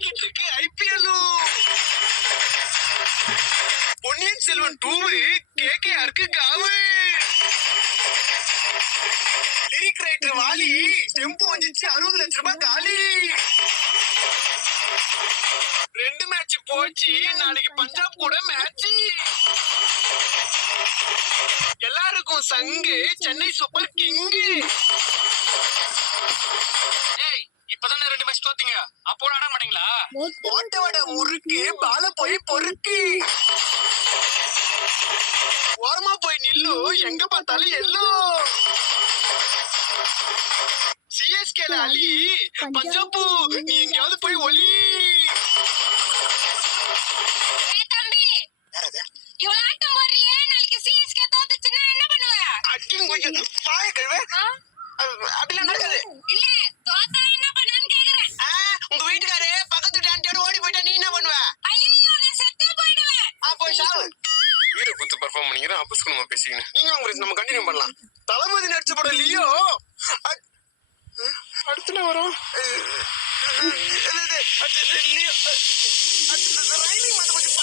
போய்கிட்டு இருக்கு ஐபிஎல். பொன்னியின் செல்வன் 2 கேகேஆருக்கு காவு. லிரிக் ரைட்டர் வாலி டெம்போ வந்துச்சு 60 லட்சம் ரூபாய் காலி. 2 மேட்ச் போச்சு, நாளைக்கு பஞ்சாப் கூட மேட்ச். எல்லாருக்கும் சங்கு சென்னை சூப்பர் கிங்கு. இப்பதானே 2 மேட்ச் தோத்தீங்க, அப்போ ஆட மாட்டீங்களா? ஓட்டவட முறுக்கு பால போய் பொறுக்கு. ஓரமா போய் நில்லு, எங்க பார்த்தாலும் எல்லோ. சிஎஸ்கேல அலி, பஞ்சாபு நீ எங்கயாவது போய் ஒலி. தம்பி இவ்வளவு ஆட்டம் போடுறியே, நாளைக்கு சிஎஸ்கே தோத்துச்சுன்னா என்ன பண்ணுவ? அடிங்க பாய கழுவே. அப்படிலாம் நடக்காது. இல்ல தோத்தா என்ன பண்ணுன்னு கேக்குறேன். உங்க வீட்டுக்காரு பக்கத்து டான்டியோட ஓடி போயிட்டா நீ என்ன பண்ணுவ? ஐயோ நான் செத்தே போயிடுவேன். போய் சாவு. வீர குத்து பெர்ஃபார்ம் பண்ணிக்கிற அப்பஸ்குமா பேசிக்கிங்க. நீங்க உங்க நம்ம கண்டினியூ பண்ணலாம். தளபதி நடிச்ச படம் லியோ அடுத்து வரும். ரைமிங் மட்டும் கொஞ்சம்